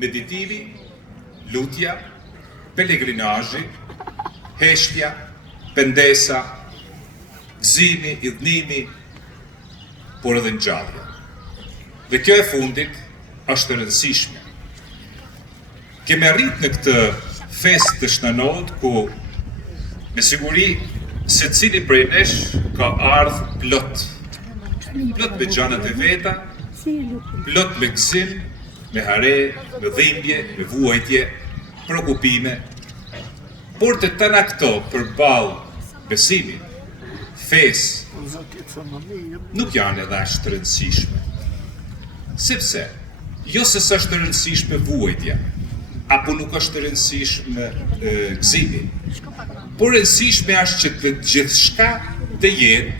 meditimi, lutja, pelegrinazhi, heshtja, pendesa, gëzimi, idhnimi, por edhe ngjallja. Dhe kjo e fundit është e rëndësishme. Kemi arrit në këtë fest të shënanot ku me siguri secili prej nesh ka ardhur plot me gjanat e veta, plot me gëzim, me hare, me dhimbje, me vuajtje, shqetësime, por të tëra këto përballë besimit, fesë, nuk janë edhe ashtë të rëndësishme. Sepse, jo se s'është të rëndësishme vuajtja, apo nuk është të rëndësishme gëzimi, por rëndësishme është që të gjithçka të jetë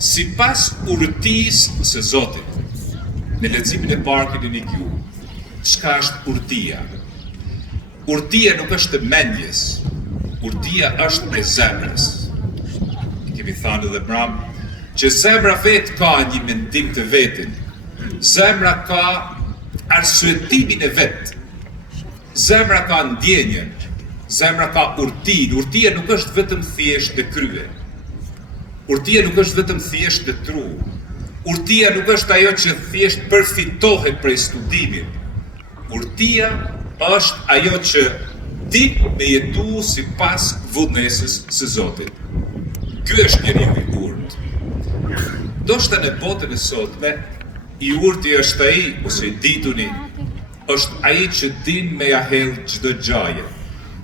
sipas urtijës së Zotit. Në leximin e parë keni dëgjuar, çka është urtia? Urtia nuk është mendjes, urtia është e zemrës. Kemi thënë edhe pranë që zemra vetë ka një mendim të vetin. Zemra ka arsyetimin e vet. Zemra ka ndjenjen. Zemra ka urtinë. Urtia nuk është vetëm thjesht e krye. Urtia nuk është vetëm thjesht e tru. Urtia nuk është ajo që thjesht përfitohet prej studimit. Urtia është ajo që ti me jetu sipas vullnesës së Zotit. Ky është njeriu i urtë. Ndoshta në botën e sotme, i urti është ai, ose i dituni, është ai që din me ja hedh çdo gjaje,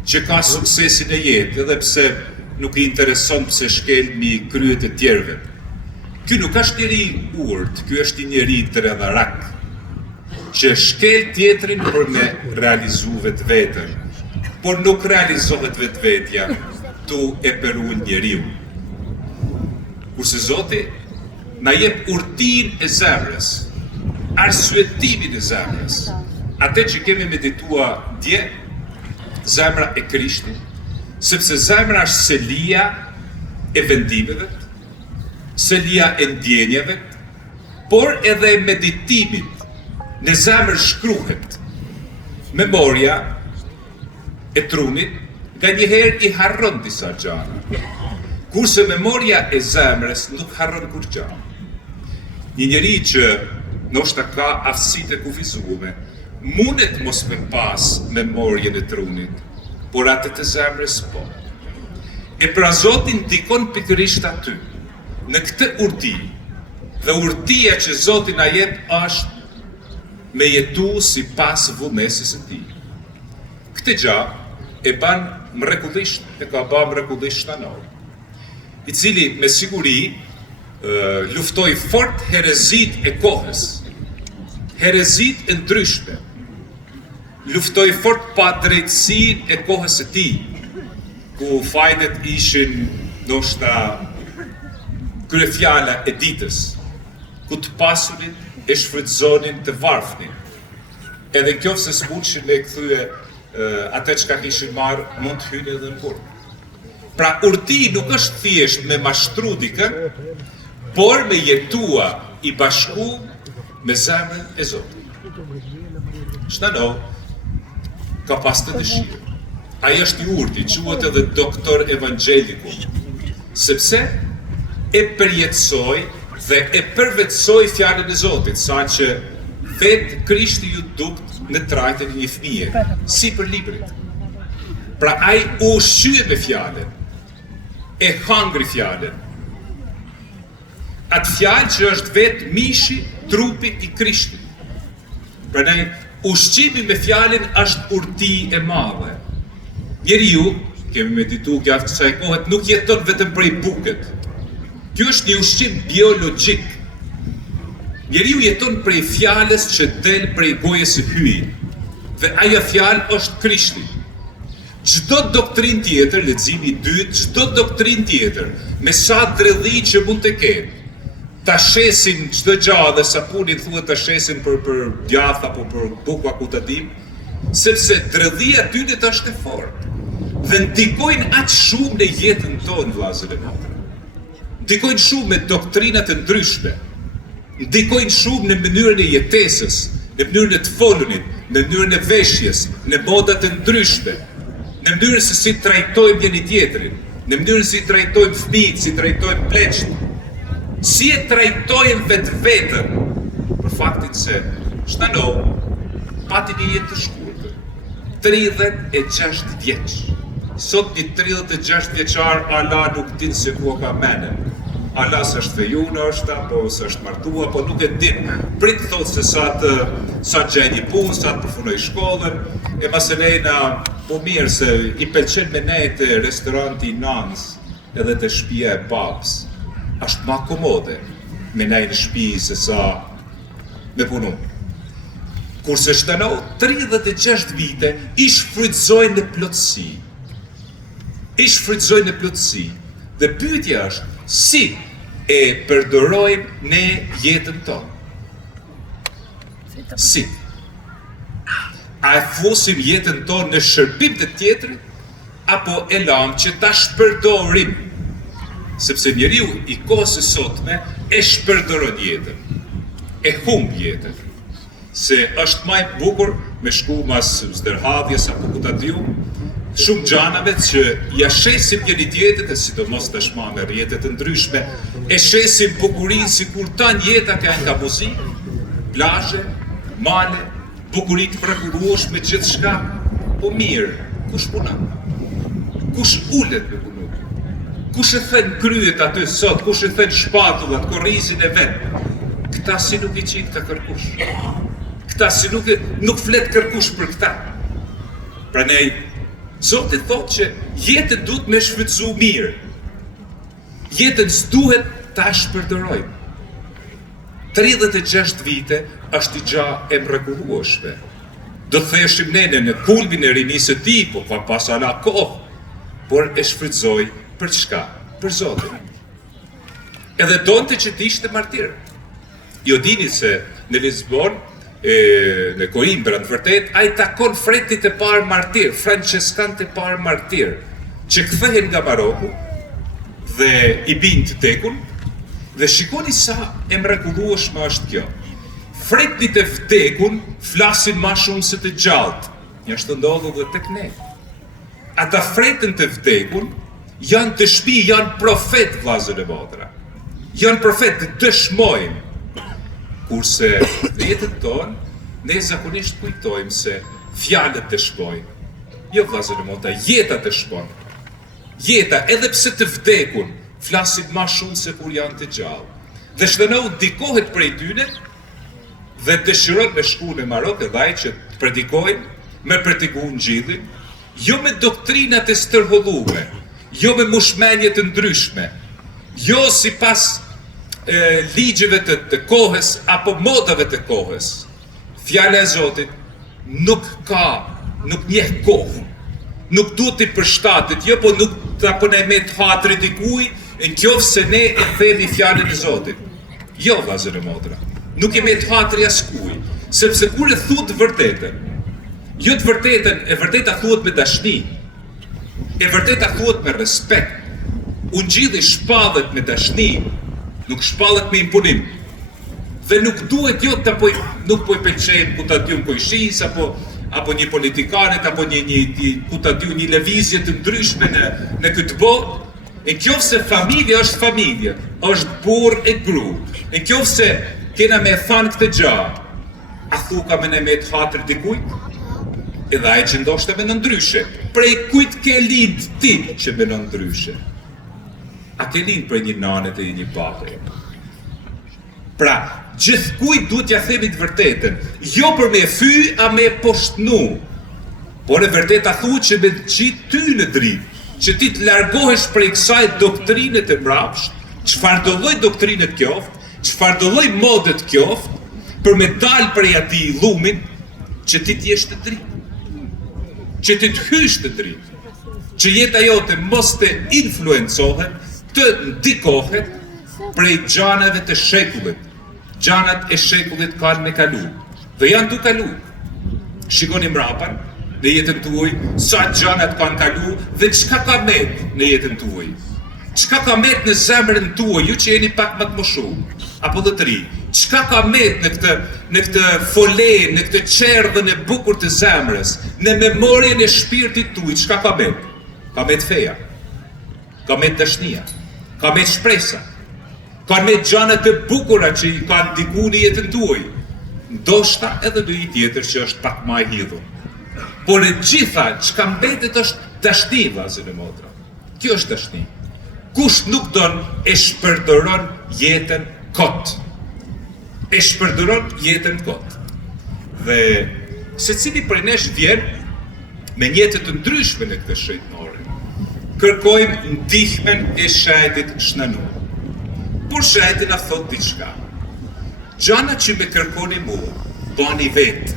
që ka suksesin e jetë, edhe pse nuk i intereson pse shkel mbi kryet e tjerëve. Ky nuk është njeri i urtë, ky është një njeri i tredharak, që shkel tjetrin për me realizu vetveten, por nuk realizohet vetvetja tu e perul njeriu. Kurse Zoti na jep urtinë e zemrës, arsyetimin e zemrës, atë që kemi medituar dje, zemra e Krishtit, sepse zemra është selia e vendimeve, selia e ndjenjeve, por edhe e meditimit. Në zemër shkruhet memoria e trunit, nga njëherë i harron disa gjëra. Kurse memoria e zemrës nuk harron kur gjë. Një njeri që ndoshta ka aftësitë e kufizuara, mundet mos me pas memorien e trunit, por atë të zemrës po. E pra Zoti ndikon pikërisht aty, në këtë urti, dhe urtia që Zoti na jep është me jetu sipas vullnesës së Tij. Këtë gjë e ban mrekullisht, e ka bërë mrekullisht Shtanor, i cili me siguri luftoi fort herezit e kohës, herezit e ndryshme, luftoi fort pa drejtësinë e kohës së tij, ku fajdet ishin ndoshta kryefjala e ditës, ku të pasurit e shfrytëzonin të varfnin. Edhe kjo se s'mundishin me kthye atë çka kishin marrë, mund të hyjnë edhe në burg. Pra urti nuk është thjesht me mashtru dikën, por me jetua i bashku me zemrën e Zotit. Shtanor ka pas të dëshirë. Ai është i urti, quhet edhe doktor evangeliku, sepse e përjetësoi dhe e përvetësoi fjalën e Zotit, saqë vetë Krishti ju dukt në trajtën e një fëmije, si për librit. Pra ai u ushqye me fjalën, e hangri fjalën. Atë fjalë që është vetë mishi, trupi i Krishtit. Prandaj ushqimi me fjalën është urti e madhe. Njeriu, kemi medituar gjatë kësaj kohe, nuk jeton vetëm prej buket. Ky është një ushqim biologjik. Njeriu jeton prej fjalës që del prej gojës së hyjë, dhe ajo fjalë është Krishti. Çdo doktrinë tjetër, leximi i dytë, çdo doktrinë tjetër, me sa dredhi që mund të ketë, ta shesin çdo gjë dhe sapunin thuhet ta shesin për djath apo për bukë ku ta dim, sepse dredhia dytë është e fortë. Dhe ndikojnë aq shumë në jetën tonë, vëllezër e motra. Ndikojnë shumë me doktrina të ndryshme, ndikojnë shumë në mënyrën e jetesës, në mënyrën e të folunit, në mënyrën e veshjes, në modat të ndryshme, në mënyrën se si trajtojmë njëri tjetrin, në mënyrën si trajtojmë fëmijët, si trajtojmë pleqt, si e trajtojmë vetveten, për faktin se Shtano pati një jetë të shkurtër, 36 vjeç. Sot një 36 vjeçar Allah nuk din se ku ka menen. Allah së është fejune është, apo së është martua, po nuk e din. Prit thot se sa gjej një punë, sa të përfunoj shkollën, e maselejna po mirë se i pëlqen me nejt e restoranti Nans edhe të shtëpia e babs. Ashtë ma komode me nejt në shtëpi se sa me punu. Kurse Shtano 36 vite i shfrytëzojnë në plotësi. Dhe pyetja është, si e përdorojmë ne jetën tonë? Si? A e fusim jetën tonë në shërbim të tjetrit, apo e lam që ta shpërdorim? Sepse njeriu i kohës së sotme e shpërdoron jetën, e humb jetën. Se është maj bukur me shku mas zdërhadhjes apo ku ta diu, shumë gjanave që ja shesim njëri tjetrit, e sidomos tashma me rrjetet të ndryshme, e shesim bukurinë sikur tan jeta ka muzikë, plazhe, male, bukuri të mrekullueshme gjithçka. Po mirë, kush punon? Kush ulet me punu? Kush e thën kryet aty sot, kush e thën shpatullat, korrizin e vet? Këta si nuk i qit ka kërkush. Këta si nuk flet kërkush për këta. Pranej, Zoti thot që jetën duhet me shfrytëzu mirë. Jetën s'duhet ta shpërdorojmë. 36 vite është i gja e mrekullueshme. Do të theshim nene në kulmin e rinisë së tij, po ka pas ala kohë, por e shfrytëzoi për çka? Për Zotin. Edhe donte që të ishte martir. Jo dini se në Lisbon, në Koimbra, në vërtet, a i takon fretit e parë martir, franceskant e parë martir, që kthehen nga Maroku dhe i binë të tekun, dhe shikoni sa e mrekullueshme është kjo. Fretit e vdekun flasin ma shumë se të gjallët, një është ndodhur dhe tek ne. Ata fretën të vdekun janë të shpi, janë profet, vllazër e motra. Janë profet të dëshmojnë. Kurse në jetën tonë, ne zakonisht kujtojmë se fjalët dëshmojnë. Jo vllazër e motra, jeta dëshmon. Jeta, edhe pse të vdekun, flasin ma shumë se kur janë të gjallë. Dhe Shtano dikohet prej tyne dhe dëshiron me shku në Marok edhe ai që të predikojnë, me prediku Ungjillin, jo me doktrinat e stërhollume, jo me mushmenje të ndryshme, jo sipas ligjeve të kohës apo modave të kohës. Fjala e Zotit nuk njeh kohë, nuk duhet i përshtatet, jo po nuk ta punoj me të hatrit dikuj, nëse ne e themi fjalën e Zotit. Jo vllazër e motra, nuk e me të hatri askuj, sepse kur e thuhet vërtetën, jo të vërtetën, e vërteta thuhet me dashni, e vërteta thuhet me respekt. Ungjilli shpallet me dashni, nuk shpallet me impunim. Dhe nuk duhet nuk po i pëlqejnë ku ta diun kojshis, apo një politikanet, apo ku ta diun një lëvizje të ndryshme në këtë botë. Nëse familja është familje, është burr e gru. Nëse kena me thanë këtë gjë, a thuka me të hatër dikujt? Edhe ai që ndoshta menon ndryshe. Prej kujt ke lind ti që menon ndryshe? A ke lind prej një nanet e një babe? Pra, gjithkujt duhet ja themi të vërtetën, jo për me fy, a me poshtnu. Por e vërteta thuhet që me qit ty në dritë, që ti të largohesh prej kësaj doktrinet e mbrapsht, çfarë do lloj doktrinet qoftë, çfarë do lloj modet qoftë, për me dalë prej atij llumin, që ti të jesh të dritë, që ti të hysh të dritë, që jeta jote mos të influencohet, të ndikohet prej gjanave të shekullit. Gjanat e shekullit kanë me kalu, dhe janë tu kalu. Shikoni mrapan në jetën tuaj, sa gjanat kanë kalu dhe çka ka met në jetën tuaj. Çka ka met në zemrën tuaj, ju që jeni pak më të moshuar, apo të ri, Çka ka met në këtë folen, në këtë qerdhën e bukur të zemrës, në memorien e shpirtit tuaj, çka ka met? Ka met feja, ka met dashnia, ka met shpresa, ka met gjana të bukura që i ka ndiku në jetën tuaj. Ndoshta edhe në një tjetër që është pak më e hidhur. Por e gjitha çka mbetet është dashni, vllazër e motra. Kjo është dashni. Kush nuk don e shpërdoron jetën kot. E shpërdoron jetën kot. Dhe secili prej nesh vjen me mjete të ndryshme në këtë shëjtënore. Kërkojmë ndihmën e shajtit shnanur. Por shajti na thot diçka. Gjana që me kërkoni mua, bani vetë.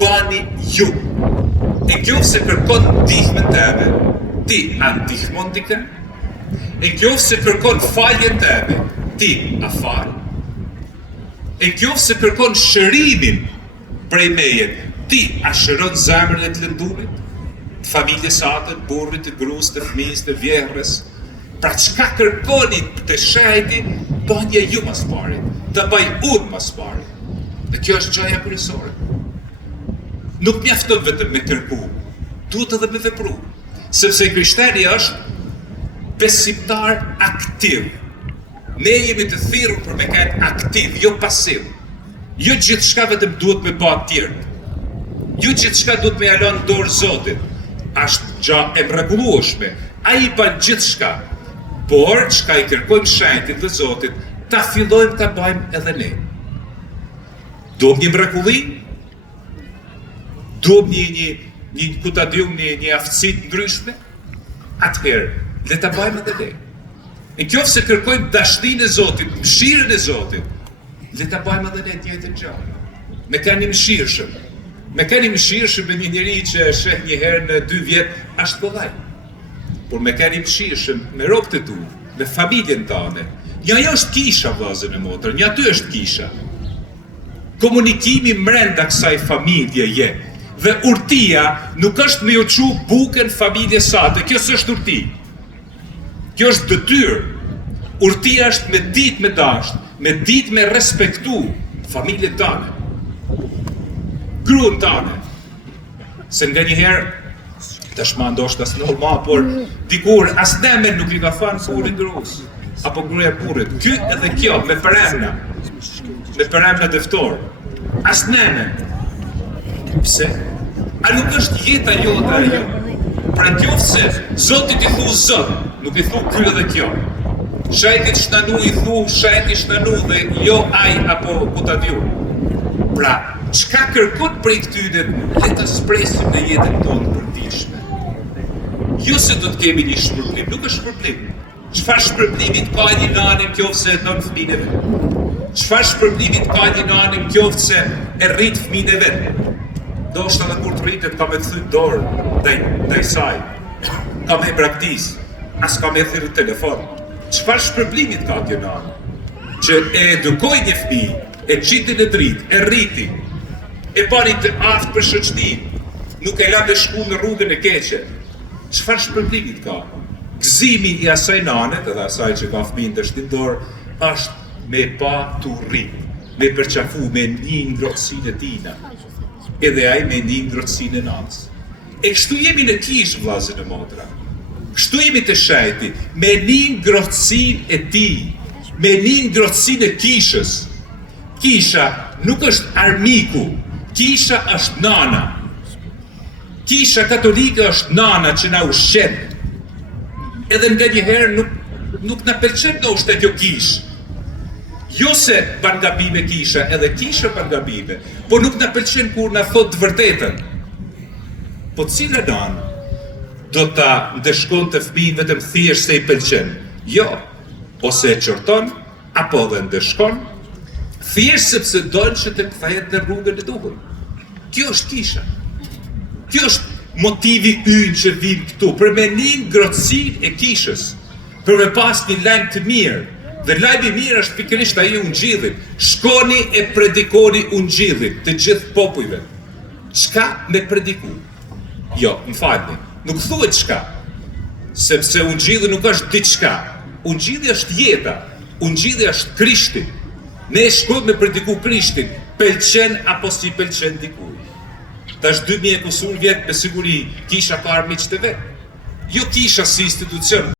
Bani ju. E kjo se kërkon ndihmën teme, ti a ndihmon dikën? E kjo se kërkon faljen teme, ti a fal? E kjo se kërkon shërimin prej meje, ti a shëron zemrën e të lëndumit? Të familjes atën, burrit, të gruas, të fëmijës, të vjehrës. Pra çka kërkoni të shajti, banja ju mas pari, të baj unë mas pari. Dhe kjo është gjaja kryesore. Nuk mjafton vetëm me kërku, duhet edhe me vepru. Sepse krishteri është besimtar aktiv. Ne jemi të thirrur për me qenë aktiv, jo pasiv. Jo gjithçka vetëm duhet me bë tjerë. Jo gjithçka duhet me jalon dorë Zotit. Është gjë e mrekullueshme. Ai bën gjithçka. Por çka i kërkojmë shenjtit dhe Zotit, ta fillojmë ta bëjmë edhe ne. Duhet një mrekulli? Duhet një aftësi të ndryshme? Atëherë, le ta bëjmë edhe ne. Në qoftë se kërkojmë dashninë e Zotit, mëshirën e Zotit, le ta bëjmë edhe ne të njëjtën gjë. Me keni mëshirshëm. Me keni mëshirshëm me një njeri që e sheh një herë në 2 vjet, ashtë kollaj. Por me keni mëshirshëm me robët e tu, me familjen tane. Një ajo është kisha, vllazën e motrë, një aty është kisha. Komunikimi brenda kësaj familje je. Dhe urtia nuk është me ju çu bukën familjes sate, kjo s'është urti. Kjo është detyrë. Urtia është me ditë me dasht, me ditë me respektu familjen tane. Gruan tane. Se nga njëherë, tashma ndoshta as normal, por dikur as nemen nuk i ka thënë burri gruas, apo gruaja burrit. Ky edhe kjo me peremna dëftor. As nemen. Pse? A nuk është jeta jote ajo? Pra qoftë se Zoti ti thu Zot, nuk i thu ky edhe kjo. Shajtit shnanu i thu shajti shnanu dhe jo ai apo kutadiu. Pra, çka kërkon prej këtyre, le ta shpresim në jetën tonë përditshme. Jo se do të kemi një shpërblim, nuk është shpërblim. Çfarë shpërblimit ka një nani qoftë se e don fëmijën e vet? Çfarë shpërblimit ka një nani qoftë se e rrit fëmijën e vet? Ndoshta edhe kur të rritet ka me të thyt dorë ndaj saj. Ka me braktis, as ka me thirrë telefon. Çfarë shpërblimit ka kjo nani? Që e edukoi një fëmijë, e qiti në dritë, e rriti, e bani të aftë për shoqërinë, nuk e la të shku në rrugën e keqe. Çfarë shpërblimit ka? Gëzimi i asaj nanet, edhe asaj që ka fëmijën të shtitor, është me pa të rrit, me përqafu, me një ngrohtësinë e tina, edhe ai me një ngrohtësinë e nanës. E kështu jemi në kishë, vllazën e motra. Kështu jemi të shajti, me një ngrohtësinë e tij, me një ngrohtësinë e kishës. Kisha nuk është armiku, kisha është nana. Kisha katolike është nana që na ushqen. Edhe nga njëherë nuk na pëlqen ndoshta kjo kishë. Jo se ban gabime kisha, edhe kisha ban gabime, por nuk na pëlqen kur na thot të vërtetën. Po cila nanë do ta ndeshkon të fëmijën vetëm thjesht se i pëlqen? Jo, ose e qorton, apo dhe ndeshkon, thjesht sepse donë që të kthehet në rrugën e duhur. Kjo është kisha. Kjo është motivi ynë që vim këtu, për me një ngrohtësinë e kishës, për me pas një lajm të mirë. Dhe lajmi i mirë është pikërisht ai i ungjillit. Shkoni e predikoni ungjillin të gjithë popujve. Çka me prediku? Jo, më falni, nuk thuhet çka. Sepse ungjilli nuk është diçka. Ungjilli është jeta. Ungjilli është Krishti. Ne shkojmë me prediku Krishtin, pëlqen apo si pëlqen dikuj. Tash 2021 vjet me siguri kisha ka armiqtë vet. Jo kisha si institucion,